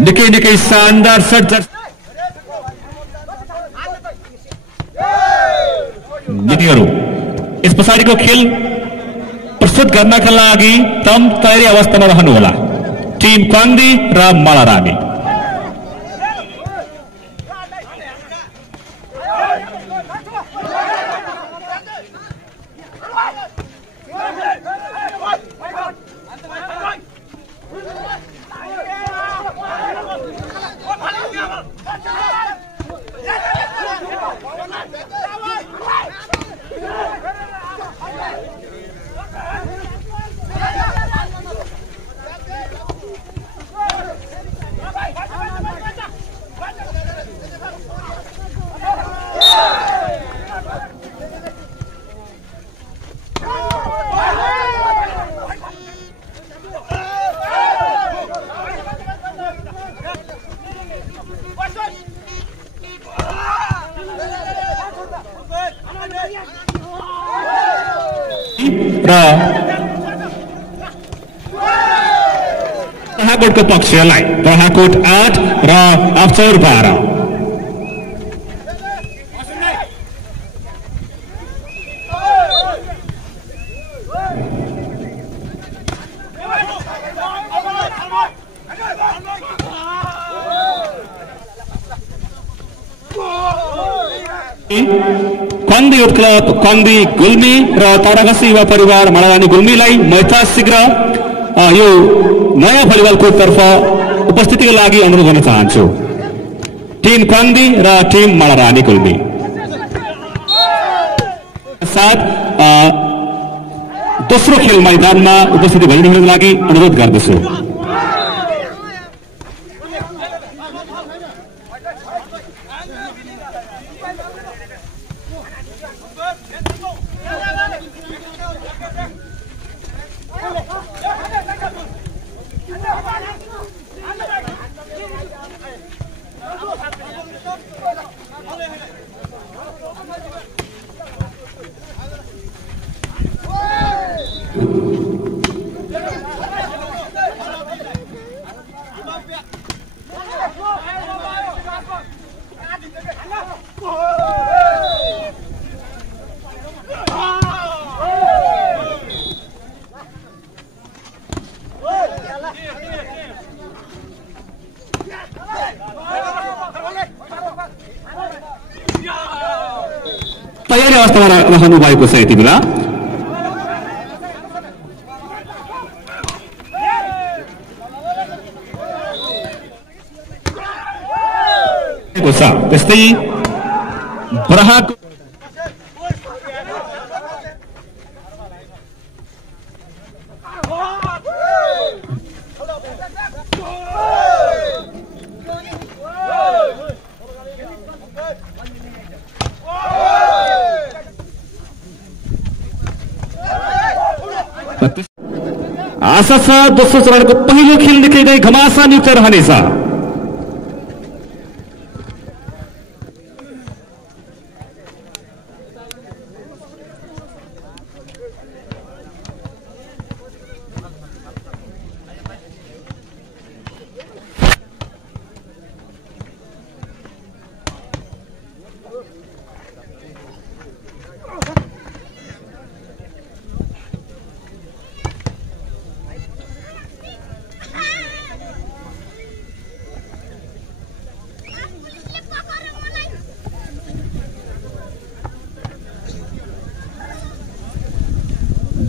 निकै शानदार सर्ट यिनीहरू यस पछाडिको खेल प्रस्तुत गर्नका लागि तम तयारी अवस्थामा रहनुहोला। टिम क्वाङ्दी र मालारानी। को पक्षलाई बहाकोट 8 र अफसर 12। क्वाङ्दी युथ क्लब क्वाङ्दी गुल्मी र तारागसी युवा परिवार मालारानी गुल्मीलाई म यथाशीघ्र यो नयाँ भलिबल कोर्टतर्फ उपस्थितिको लागि अनुरोध गर्न चाहन्छु। टिम क्वाङ्दी र टिम मालारानी गुल्मी साथ दोस्रो खेल मैदानमा उपस्थिति भइदिनुको लागि अनुरोध गर्दछु। तयारी अवस्थामा रहनु भएको छ यति बेला। त्यस्तै बराहको आशा छ दोस्रो चरणको पहिलो खेल निकै नै घमासानयुक्त रहनेछ।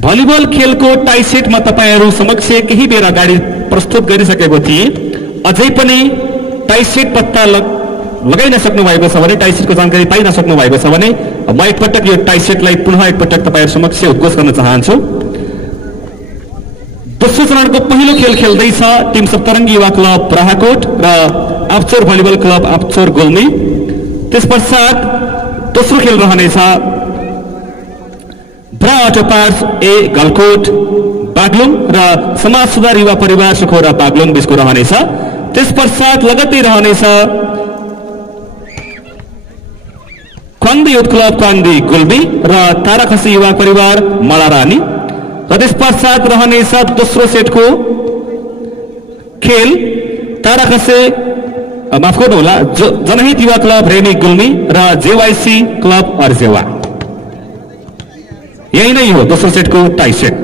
भलिबल खेलको टाई सेटमा तपाईहरू समक्ष केही बेर अगाडि प्रस्तुत गरिसकेको थिए। अझै पनि टाई सेट पत्ता लगाइन सक्नु भएको छ भने, टाई सेटको जानकारी पाइन सक्नु भएको छ भने म एकपटक यो टाई सेटलाई पुनः एकपटक तपाईहरु समक्ष उद्घोष गर्न चाहन्छु। दोस्रो चरणको पहिलो खेल खेल्दैछ टिम सप्तरङ्गी युवा क्लब बराहकोट र अफचोर भलिबल क्लब अफचोर गुल्मी। त्यसपश्चात दोस्रो खेल रहनेछ bra auto parts A Galkot Baglung र समाज सुधार युवा परिवार सुखौरा बागलुङ बीचको रहनेछ। त्यसपश्चात लगत्तै रहनेछ क्वाङ्दी युथ क्लब क्वाङ्दी गुल्मी र ताराखसी युवा परिवार मालारानी र त्यसपश्चात रहनेछ दोस्रो सेटको खेल ताराखसे माफ गर्नुहोला जनहित युवा क्लब रेमी गुल्मी र जेवाईसी क्लब अर्जेवा। यही नै हो दोस्रो सेटको टाई सेट।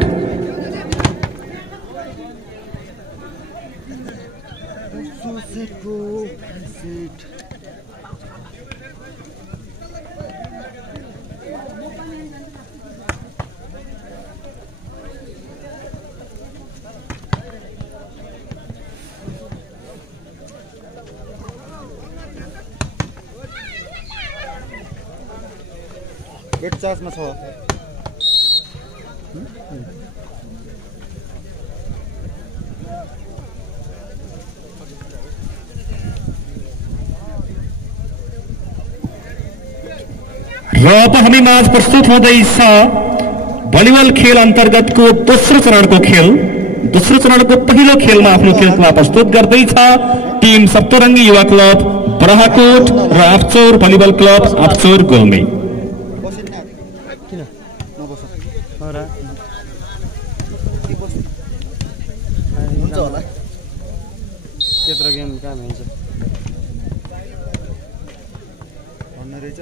गेट चार्जमा छ। र अब हामी माझ प्रस्तुत हुँदैछ भलिबल खेल अन्तर्गतको दोस्रो चरणको खेल। दोस्रो चरणको पहिलो खेलमा आफ्नो खेलमा प्रस्तुत गर्दैछ टिम सप्तरङ्गी युवा क्लब बराहकोट र आफचौर भलिबल क्लब आफचौर गुल्मी। त्यत्रो गेम कहाँ हुन्छ भन्ने रहेछ।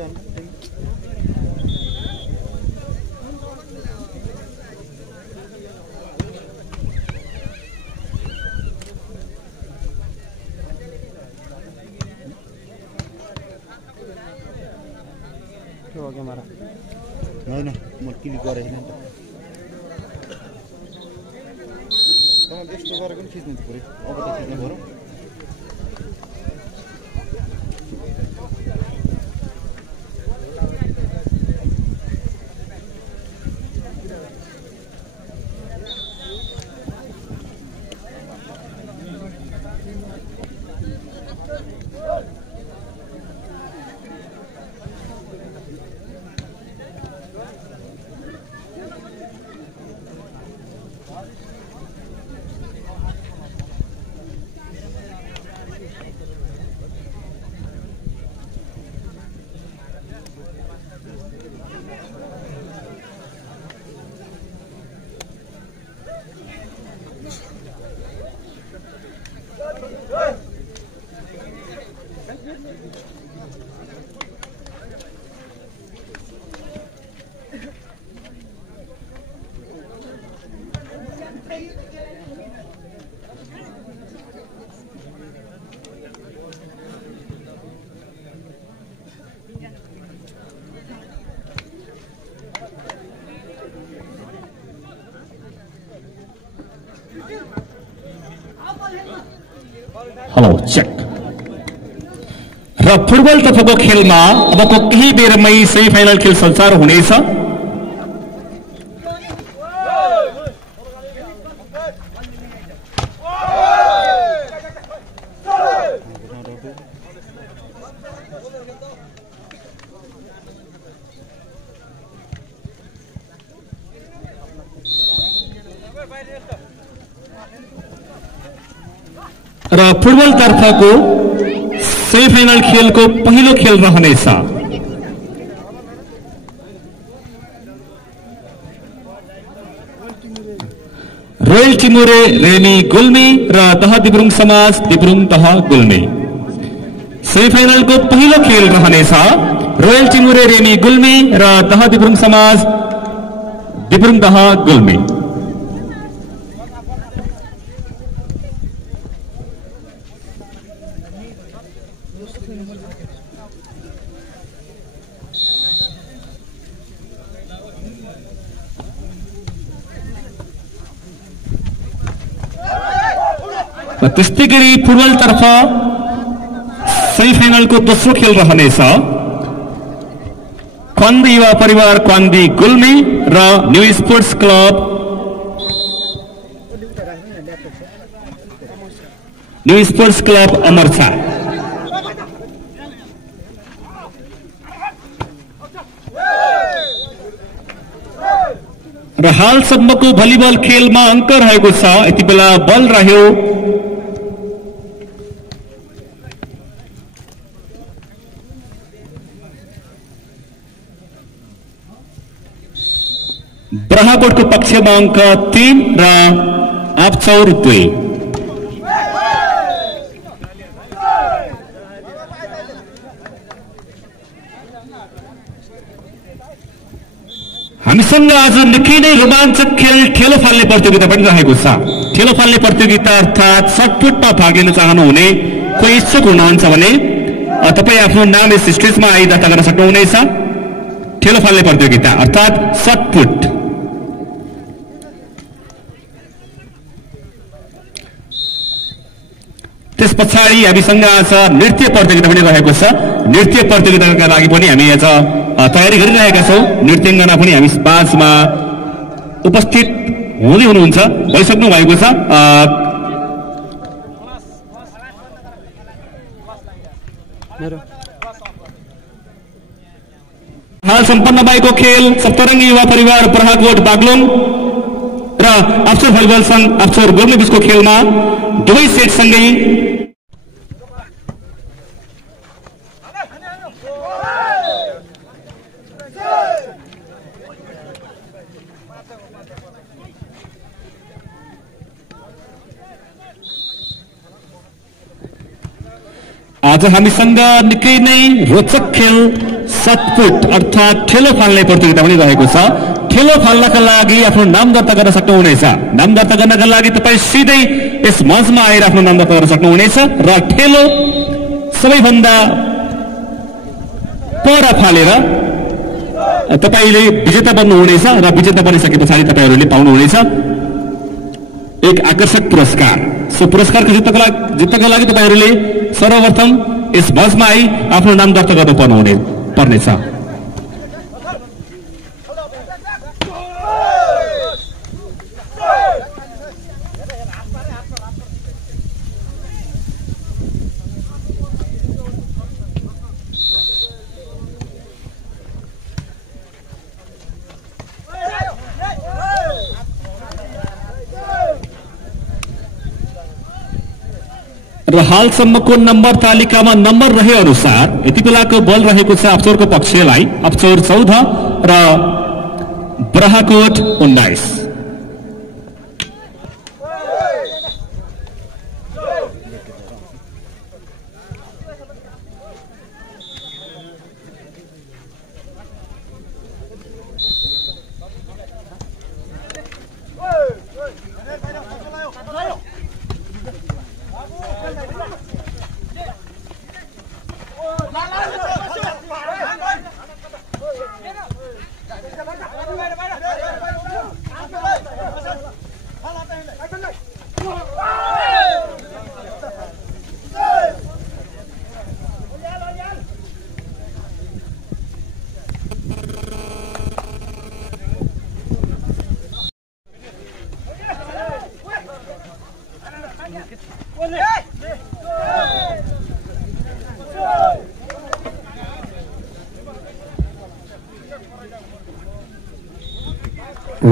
के हो क्यामेरा? होइन म क्लिक गरेको छैन। तपाईले यस्तो गरेको पनि खिच्नु पर्यो। अब त खिच्नु पर्यो। Hello check. र फुटबल तर्फको खेलमा अबको केही बेरमै सेमी फाइनल खेल सञ्चार हुनेछ। र फुटबल तर्फको सेमिफाइनल खेलको पहिलो खेल रहनेछ। रोयल टिमुरे रेमी गुल्मी र दह दिब्रुङ समाज दिब्रुङ दह गुल्मी। सेमिफाइनलको पहिलो खेल रहनेछ रोयल टिमुरे रेमी गुल्मी र दह दिब्रुङ समाज दिब्रुङ दह गुल्मी। त्यस्तै गरी फुटबल तर्फ सेमिफाइनलको दोस्रो खेल रहनेछ क्वान्दी युवा परिवार क्वान्दी गुल्मी र न्यू स्पोर्ट्स क्लब अमरसा। र हालसम्मको भलिबल खेलमा अङ्क रहेको छ। यति बेला बल रह्यो ब्राहकोटको पक्षमा अङ्क 3 र आफचौर 2। हामीसँग आज निकै नै रोमाञ्चक खेल ठेलो फाल्ने प्रतियोगिता पनि रहेको छ। ठेलो फाल्ने प्रतियोगिता अर्थात् सटपुटमा भाग लिन चाहनुहुने कोही इच्छुक हुनुहुन्छ भने तपाईँ आफ्नो नाम यस स्टेजमा आई दर्ता गर्न सक्नुहुनेछ। ठेलो फाल्ने प्रतियोगिता अर्थात् सटपुट। त्यस पछाडि हामीसँग आज नृत्य प्रतियोगिता पनि रहेको छ। नृत्य प्रतियोगिताका लागि पनि हामी आज तयारी गरिरहेका छौँ। नृत्याङ्गना पनि हामी माझमा उपस्थित हुँदै हुनुहुन्छ, भइसक्नु भएको छ। हाल सम्पन्न भएको खेल सप्तरङ्गी युवा परिवार बराहकोट बागलुङ र अफसर भलिबल संघ अफसर गोर्ले बीचको खेलमा दुवै सेटसँगै आज हामीसँग निकै नै रोचक खेल सटपुट अर्थात् ठेलो फाल्ने प्रतियोगिता पनि रहेको छ। ठेलो फाल्नका लागि आफ्नो नाम दर्ता गर्न सक्नुहुनेछ। नाम दर्ता गर्नका लागि तपाईँ सिधै यस मञ्चमा आएर आफ्नो नाम दर्ता गर्न सक्नुहुनेछ र ठेलो सबैभन्दा पर फालेर तपाईँले विजेता बन्नुहुनेछ र विजेता बनिसके पछाडि तपाईँहरूले पाउनुहुनेछ एक आकर्षक पुरस्कार। सो पुरस्कारको जित्नका लागि तपाईँहरूले सर्वप्रथम यस मञ्चमा आई आफ्नो नाम दर्ता गर्नु पर्नेछ। र हालसम्मको नम्बर तालिकामा नम्बर रहे अनुसार यति बेलाको बल रहेको छ अफसरको पक्षलाई। अफसर 14 र बराहकोट 19।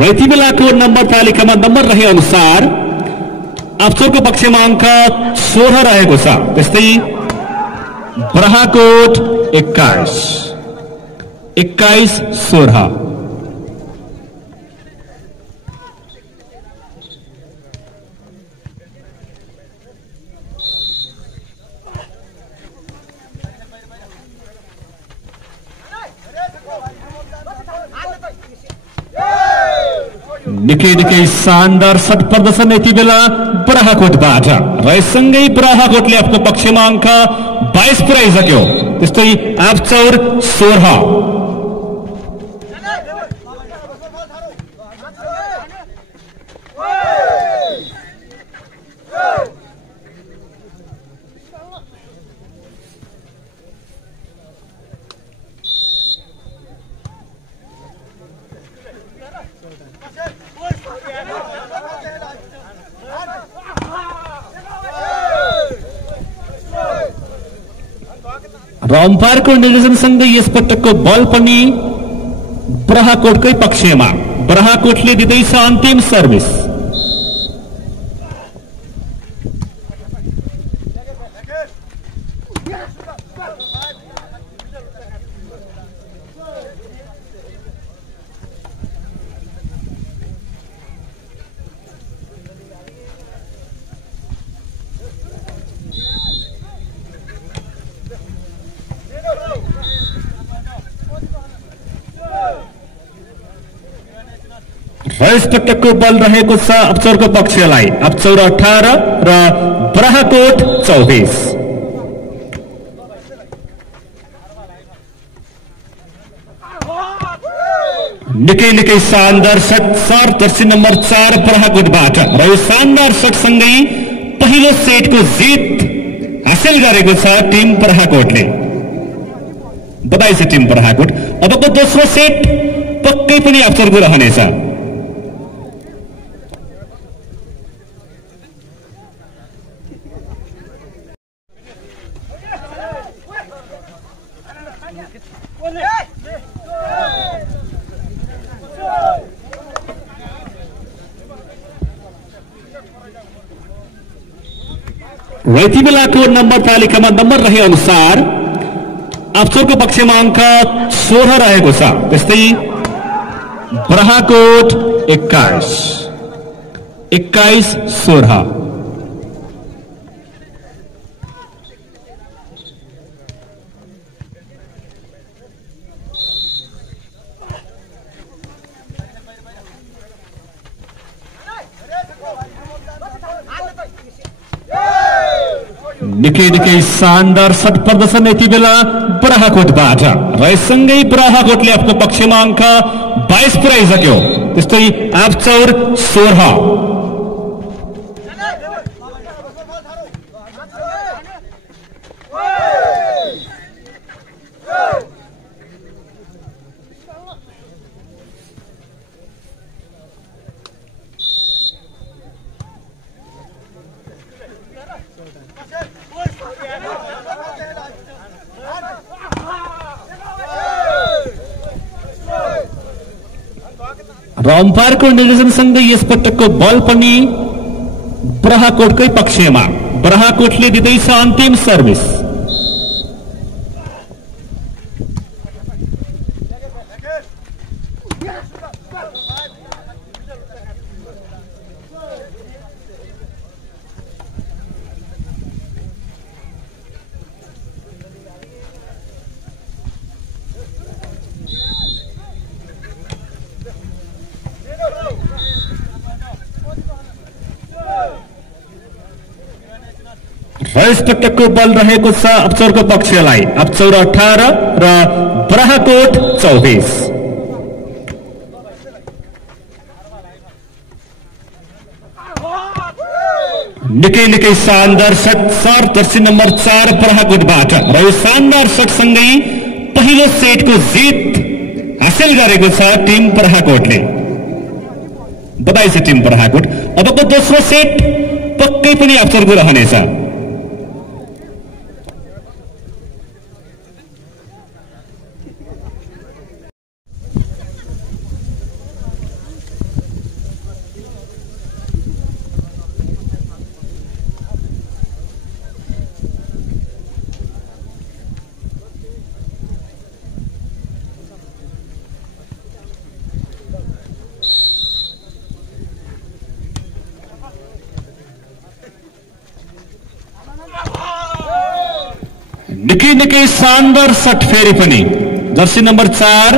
यति बेलाको नम्बर तालिकामा नम्बर रहे अनुसार अफसरको पक्षमा अङ्क 16 रहेको छ। त्यस्तै बराहकोट 21-16। निकै शानदार शट प्रदर्शन यति बेला बराहकोटबाट र यससँगै बराहकोटले आफ्नो पक्षमा अङ्क 22 पुर्याइसक्यो। त्यस्तै अफसर 16। र अम्पायरको निर्देशनसँगै यस पटकको बल पनि बराहकोटकै पक्षमा। बराहकोटले दिँदैछ अन्तिम सर्भिस। रजिस्टरको बल रहेको छ अप्चौरको पक्षलाई। अप्चौर 18 र ब्राहाकोट 24। निकै शानदार शट जर्सी नम्बर 4 ब्राहाकोटबाट र यो शानदार शटसँगै पहिलो सेटको जित हासिल गरेको छ टिम ब्राहाकोटले। बधाई छ टिम ब्राहाकोट। अबको दोस्रो सेट पक्कै पनि अप्चौरको रहनेछ। यति बेलाको नम्बर तालिकामा नम्बर रहे अनुसार अप्चौरको पक्षमा अङ्क 16 रहेको छ। त्यस्तै ब्राहाकोट 21-16। निकै शानदार शट प्रदर्शन यति बेला ब्राहाकोटबाट र यससँगै ब्राहाकोटले आफ्नो पक्षमा अङ्क 22 पुर्याइसक्यो। त्यस्तै अप्चौर 16। र अम्पायरको निर्देशनसँगै यस पटकको बल पनि ब्राहाकोटकै पक्षमा। ब्राहाकोटले दिँदैछ अन्तिम सर्भिस। रजिस्टरको बल रहेको छ अप्चौरको पक्षलाई। अप्चौर 18 र ब्राहाकोट 24। निकै शानदार शट जर्सी नम्बर 4 ब्राहाकोटबाट र यो शानदार शटसँगै पहिलो सेटको जित हासिल गरेको छ टिम ब्राहाकोटले। बधाई छ टिम ब्राहाकोट। अबको दोस्रो सेट पक्कै पनि अप्चौरको रहनेछ। निकै शानदार शट फेरि पनि जर्सी नम्बर 4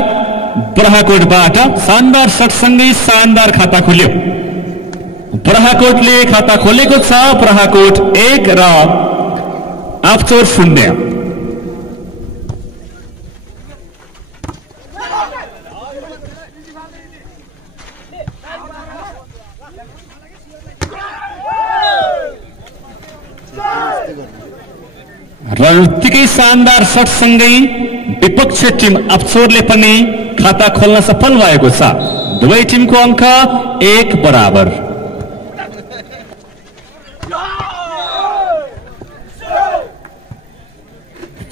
ब्राहाकोटबाट शानदार शटसँगै शानदार खाता खोल्यो। ब्राहाकोटले खाता खोलेको छ। ब्राहाकोट 1 र अप्चौर 0। र उत्तिकै शानदार शटसँगै विपक्ष टिम अप्चौरले पनि खाता खोल्न सफल भएको छ। दुवै टिमको अङ्क 1 बराबर।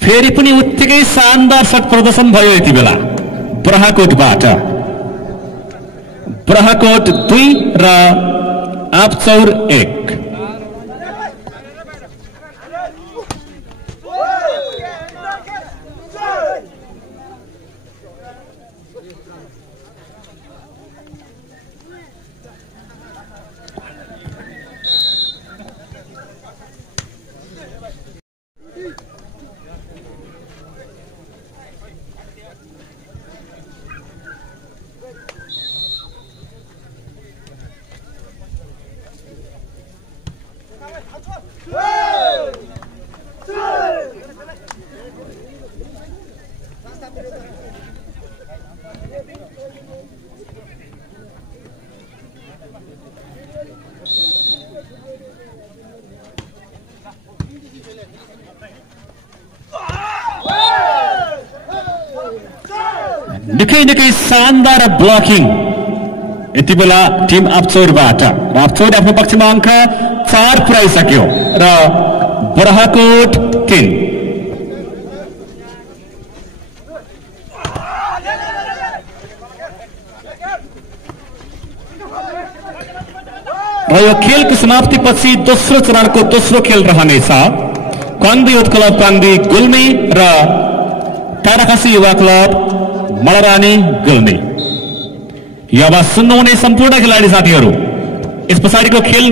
फेरि पनि उत्तिकै शानदार शट प्रदर्शन भयो यति बेला ब्राहाकोटबाट। ब्राहाकोट 2 र अप्चौर 1। निकै शानदार ब्लकिङ यति बेला टिम अप्चौरबाट र अप्चौर आफ्नो पक्षमा अङ्क 4 पुर्याइसक्यो र बराहकोट 3। र यो खेलको समाप्तिपछि दोस्रो चरणको दोस्रो खेल रहनेछ क्वाङ्दी युथ क्लब क्वाङ्दी गुल्मी र ताराखसी युवा क्लब मलरानी गुल्मी। यो आवाज सुन्नुहुने सम्पूर्ण खेलाडी साथीहरू, यस पछाडिको खेल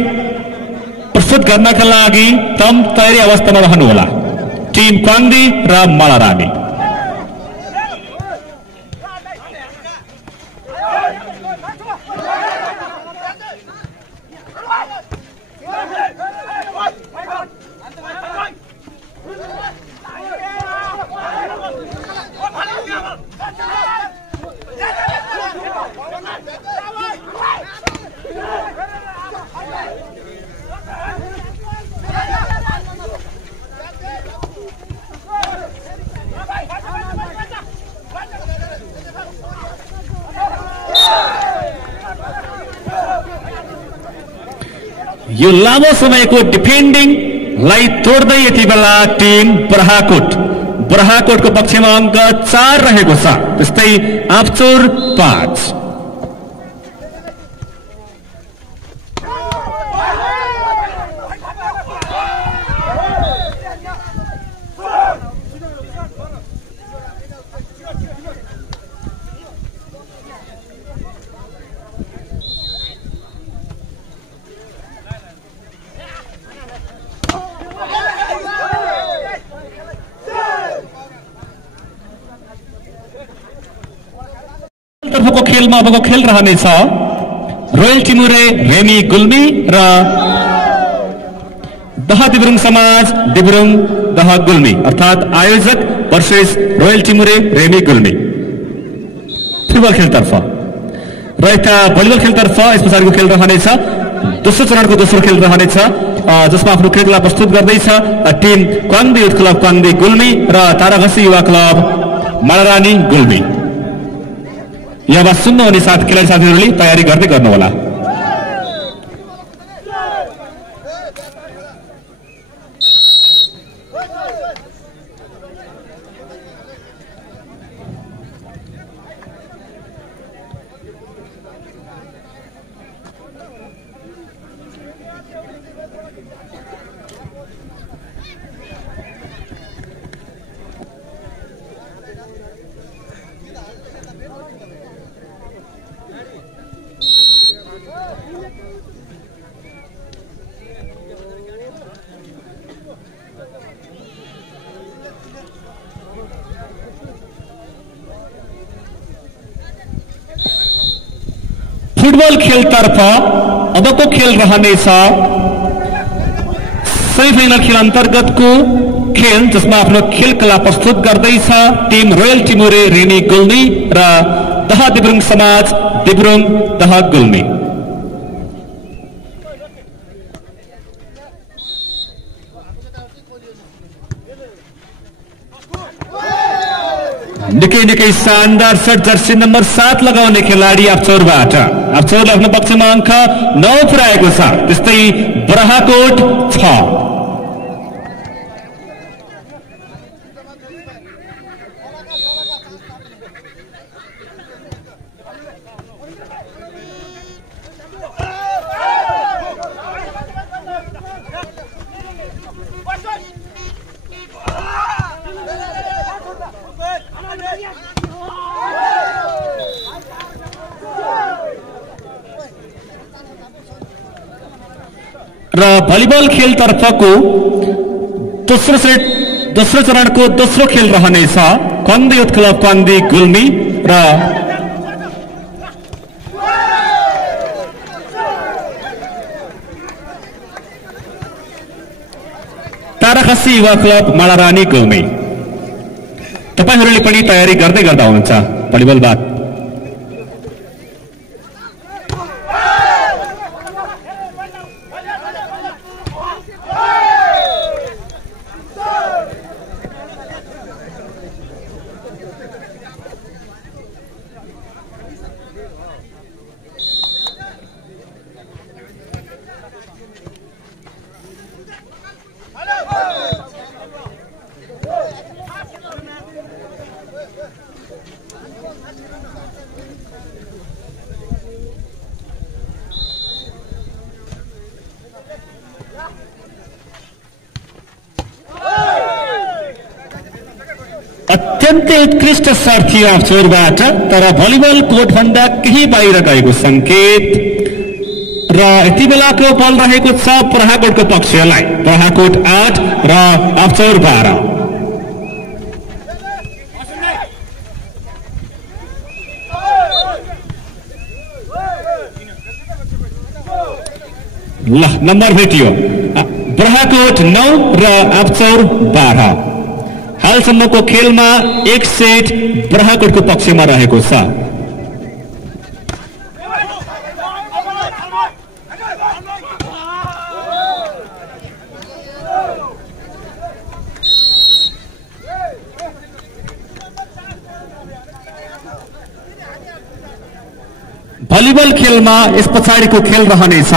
प्रस्तुत गर्नका लागि तम तयारी अवस्थामा रहनुहोला। टिम क्वाङ्दी र मलरानी। यो लामो समयको डिफेन्डिङलाई तोड्दै यति बेला टिम बराहकोटको पक्षमा अङ्क 4 रहेको छ। त्यस्तै अप्चौर 5। तर्फको खेलमा अबको खेल रहनेछ रोयल टिमुरे रेमी गुल्मी र दह दिब्रुङ समाज दिब्रुङ दह गुल्मी, अर्थात् आयोजक वर्सेस रोयल टिमुरे रेमी गुल्मी। फुटबल खेलतर्फ र यता भलिबल खेलतर्फ यस पछाडिको खेल रहनेछ दोस्रो चरणको दोस्रो खेल रहनेछ जसमा आफ्नो क्रिकेटलाई प्रस्तुत गर्दैछ टिम क्वाङ्दी युथ क्लब क्वाङ्दी गुल्मी र ताराघसी युवा क्लब मलरानी गुल्मी। यो आवाज सुन्नुहुने साथ खेलाडी साथीहरूले तयारी गर्दै गर्नुहोला। फुटबल खेलतर्फ अबको खेल रहनेछ सेमिफाइनल खेल अन्तर्गतको खेल जसमा आफ्नो खेल कला प्रस्तुत गर्दैछ टिम रोयल टिमुरे रेनी गुल्मी र दह दिब्रुङ समाज दिब्रुङ दह गुल्मी। निकै शानदार शट जर्सी नम्बर 7 लगाउने खेलाडी अप्चौरबाट अप्चौरले आफ्नो पक्षमा अङ्क 9 पुर्याएको छ। त्यस्तै बराहकोट 6। र भलिबल खेलतर्फको दोस्रो चरणको दोस्रो खेल रहनेछ क्वाङ्दी युथ क्लब क्वाङ्दी गुल्मी र ताराखसी युवा क्लब मलरानी गुल्मी। तपाईहरूले पनि तयारी गर्दै गर्दा हुनुहुन्छ भलिबलबाट। अत्यन्तै उत्कृष्ट सर्ट थियो अफचौरबाट, तर भलिबल कोर्टभन्दा केही बाहिर गएको संकेत र यति बेलाको बल रहेको छ प्रहाकोटको पक्षलाई। प्रहाकोट 8 र अफचौर 12। ल नम्बर भेटियो। प्रहाकोट 9 र अफचौर 12। हालसम्मको खेलमा एक सेट प्रहाकोटको पक्षमा रहेको छ। भलिबल खेलमा यस पछाडिको खेल रहनेछ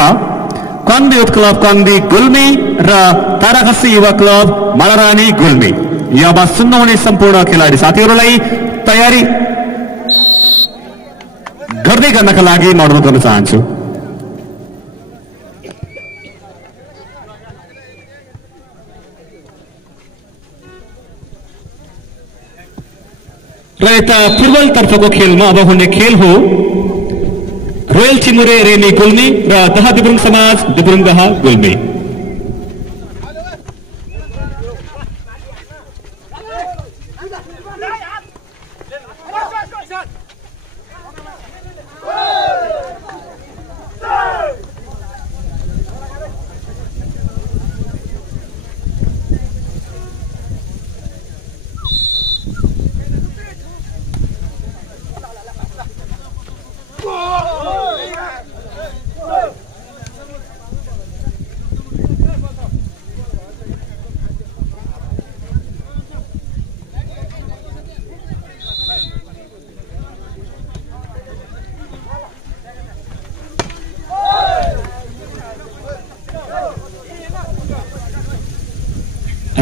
कन्दी युथ क्लब कन्दी गुल्मी र ताराखसी युवा क्लब मालारानी गुल्मी। यहाँ सुन्नुहुने सम्पूर्ण खेलाडी साथीहरूलाई तयारी गर्दै गर्नका लागि म अनुरोध गर्न चाहन्छु। र यता फुटबल तर्फको खेलमा अब हुने खेल हो रोयल चिमुरे रेनी गुल्मी र दहा दिब्रुङ समाज दिब्रुङ दहा गुल्मी।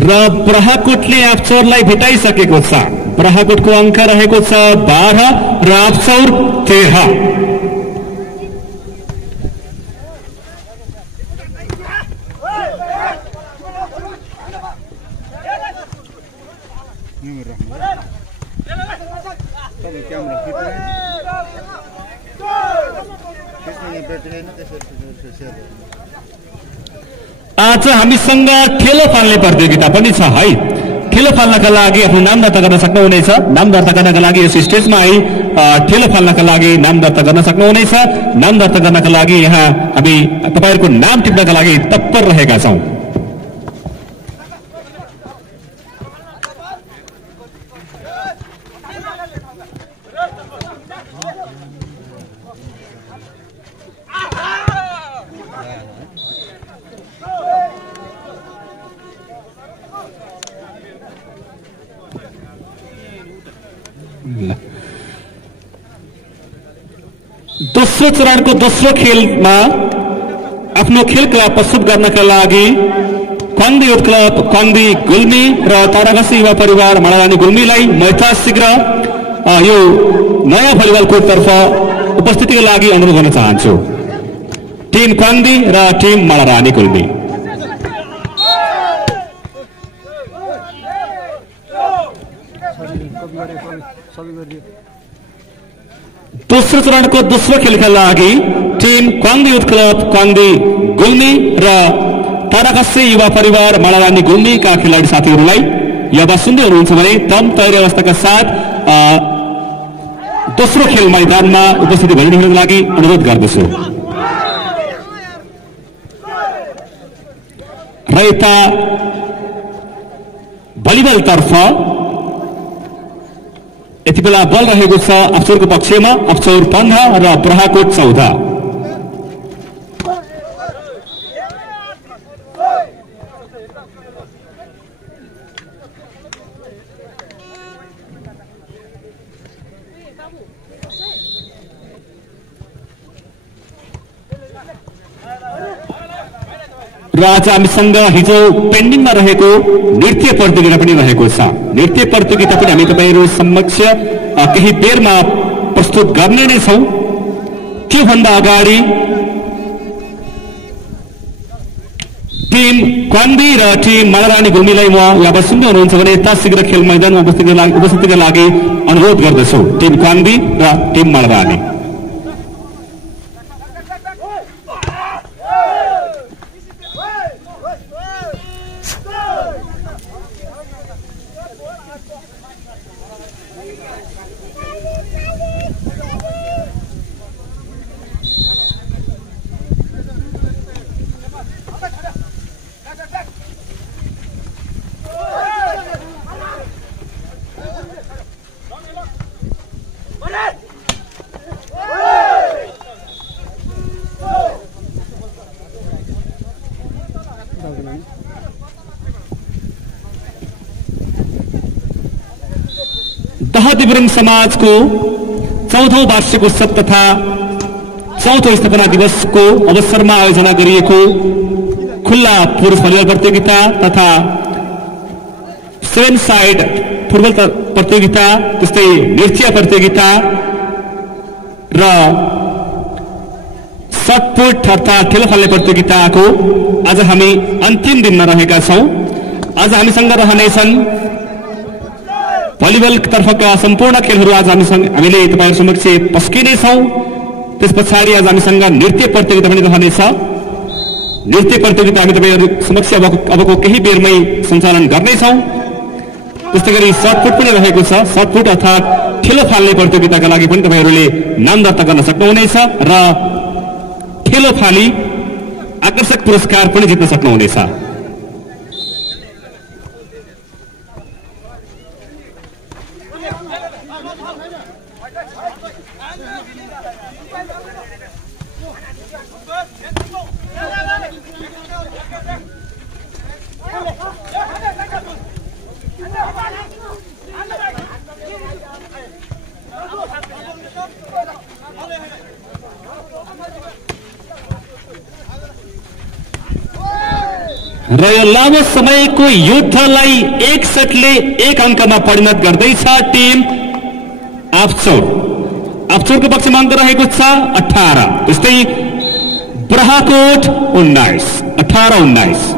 र प्रहाकोटले अफचौरलाई भेटाइसकेको छ। प्रहाकोटको अङ्क रहेको छ 12 र अफचौर 13। आज हामीसँग ठेलो फाल्ने प्रतियोगिता पनि छ है। ठेलो फाल्नका लागि आफ्नो नाम दर्ता गर्न सक्नुहुनेछ। नाम दर्ता गर्नका लागि यस स्टेजमा आई ठेलो फाल्नका लागि नाम दर्ता गर्न सक्नुहुनेछ। नाम दर्ता गर्नका लागि यहाँ हामी तपाईहरुको नाम टिप्नका लागि तत्पर रहेका छौं। दोस्रो चरणको दोस्रो खेलमा आफ्नो खेल कला प्रस्तुत गर्नका लागि कन्दी युथ क्लब कन्दी गुल्मी र ताराखसी युवा परिवार मालारानी गुल्मीलाई म यथाशीघ्र यो नयाँ भलिबल कोर्टतर्फ उपस्थितिको लागि अनुरोध गर्न चाहन्छु। टिम कन्दी र टिम मालारानी गुल्मी। दोस्रो चरणको दोस्रो खेलका लागि टिम कन्दी युथ क्लब कन्दी गुल्मी र ताराखसी युवा परिवार मालारानी गुल्मीका खेलाडी साथीहरूलाई यहाँ सुन्दै हुनुहुन्छ भने तम तयारी अवस्थाका साथ दोस्रो खेल मैदानमा उपस्थिति भइदिनुको लागि अनुरोध गर्दछु। र यता भलिबल तर्फ यति बेला बल रहेको छ अफचौरको पक्षमा। अफचौर 15 र प्रहाकोट 14। र आज हामीसँग हिजो पेन्डिङमा रहेको नृत्य प्रतियोगिता पनि रहेको छ। नृत्य प्रतियोगिता पनि हामी तपाईहरु समक्ष केही बेरमा प्रस्तुत गर्ने नै छौं। त्योभन्दा अगाडि टिम क्वान्बी र टिम महारानी गुल्मीलाई म यहाँ सुन्दै हुनुहुन्छ भने यथाशीघ्र खेल मैदानमा उपस्थितिका लागि अनुरोध गर्दछु। टिम क्वान्बी र टिम महारानी। दह दिव्यांग समाजको 14औं वार्षिक उत्सव तथा 4औं स्थापना दिवसको अवसरमा आयोजना गरिएको खुल्ला पुरुष भलिबल प्रतियोगिता तथा 7 साइड फुटबल प्रतियोगिता, त्यस्तै नृत्य प्रतियोगिता र सटपुट अर्थात् ठेलो फाल्ने प्रतियोगिताको आज हामी अन्तिम दिनमा रहेका छौं। आज हामीसँग रहनेछन् भलिबल तर्फका सम्पूर्ण खेलहरू। आज हामीले तपाईहरु समक्ष पस्किनेछौं। त्यस पछाडि आज हामीसँग नृत्य प्रतियोगिता पनि रहनेछ। नृत्य प्रतियोगिता हामी तपाईहरु समक्ष अबको केही बेरमै सञ्चालन गर्नेछौं। त्यस्तै गरी सटपुट पनि रहेको छ। सटपुट अर्थात् ठेलो फाल्ने प्रतियोगिताका लागि पनि तपाईहरुले नाम दर्ता गर्न सक्नुहुनेछ र ठेलो फाली आकर्षक पुरस्कार पनि जित्न सक्नुहुनेछ। र यो लामो समयको युद्धलाई एक सेटले 1 अङ्कमा परिणत गर्दैछ टिम अफचौर। अफचौरको पक्षमा अङ्क रहेको छ 18। त्यस्तै ब्रहाकोट 19, 18-19।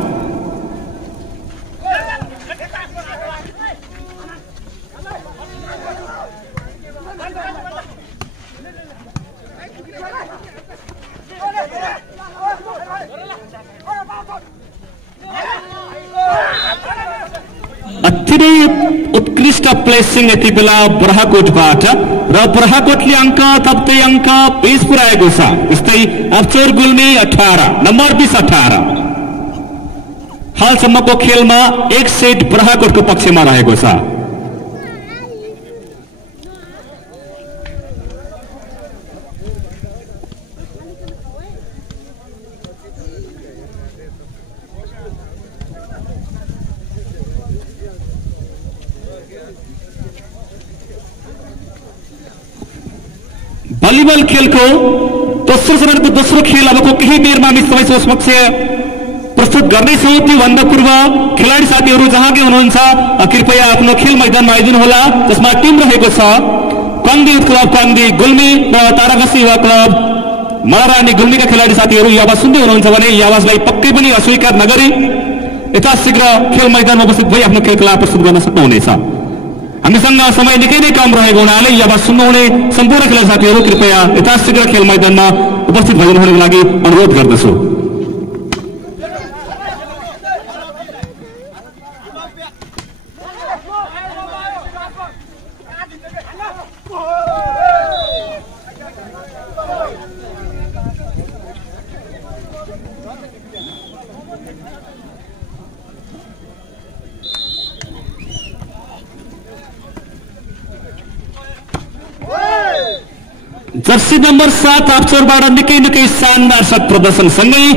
उत्कृष्ट प्लेसिङ यति बेला ब्रहाकोटबाट र ब्रहाकोटले अङ्क थप्दै अङ्क 20 पुर्याएको छ। त्यस्तै अफचौर गुल्मी 18, नम्बर 20 18। हालसम्मको खेलमा 1 सेट ब्रहाकोटको पक्षमा रहेको छ। भलिबल खेलको दोस्रो चरणको दोस्रो खेल अबको केही बेरमा हामी सबै समक्ष प्रस्तुत गर्नेछौँ। त्योभन्दा पूर्व खेलाडी साथीहरू जहाँकै हुनुहुन्छ कृपया आफ्नो खेल मैदानमा आइदिनुहोला। जसमा टिम रहेको छ क्वान्बी क्लब क्वान्बी गुल्मी र तारागसी युवा क्लब महारानी गुल्मीका खेलाडी साथीहरू यो आवाज सुन्दै हुनुहुन्छ भने यो आवाजलाई पक्कै पनि अस्वीकार नगरी यथाशीघ्र खेल मैदानमा उपस्थित भई आफ्नो खेलकला प्रस्तुत गर्न सक्नुहुनेछ। हामीसँग समय निकै नै कम रहेको हुनाले यो आवाज सुन्नुहुने सम्पूर्ण खेलाडी साथीहरू कृपया यथाशीघ्र खेल मैदानमा उपस्थित भइदिनुको लागि अनुरोध गर्दछु। जर्सी नम्बर 7 अफचौरबाट निकै शानदार शट प्रदर्शनसँगै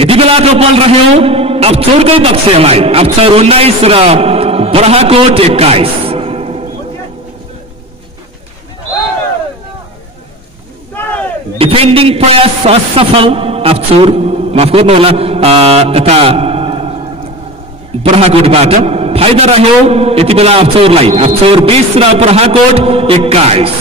यति बेलाको बल रह्यो अफचौरकै पक्षलाई। अफचौर 19 र ब्रहाकोट 21। डिफेन्डिङ प्रयास असफल अफचौर, माफ गर्नुहोला, यता ब्रहाकोटबाट फाइदा रह्यो यति बेला अफचौरलाई। अफचौर 20 र ब्रहाकोट 21।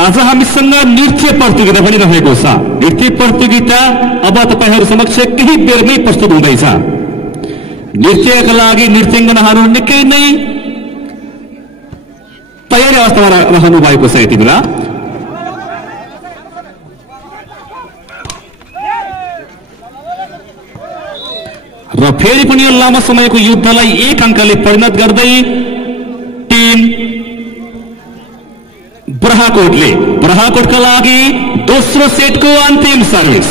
आज हामीसँग नृत्य प्रतियोगिता पनि रहेको छ। नृत्य प्रतियोगिता अब तपाईहरू समक्ष केही बेरमै प्रस्तुत हुँदैछ। नृत्यका लागि नृत्याङ्गनाहरू निकै नै तयारी अवस्थामा रहनु भएको छ यति बेला। र फेरि पनि यो लामो समयको युद्धलाई 1 अङ्कले परिणत गर्दै टिम ब्रहाकोटका लागि दोस्रो सेटको अन्तिम सर्भिस।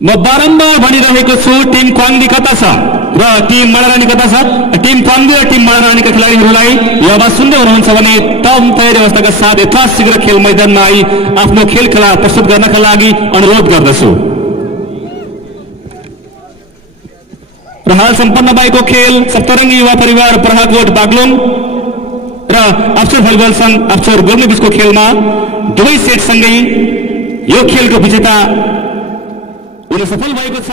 म बारम्बार भनिरहेको छु टिम क्वाङ्दी कता छ र टिम माडारानी कता छ। टिम क्वाङ्दी र टिम माडारानीका खेलाडीहरूलाई यो आवाज सुन्दै हुनुहुन्छ भने तम तयारी अवस्थाका साथ यथाशीघ्र खेल मैदानमा आई आफ्नो खेल खेला प्रस्तुत गर्नका लागि अनुरोध गर्दछु। र हाल सम्पन्न भएको खेल सप्तरङ्गी युवा परिवार ब्रहाकोट बागलुङ र अफसर भलिबल संघ अफसर गोल्मी बीचको खेलमा दुवै सेटसँगै यो खेलको विजेता हुन सफल भएको छ।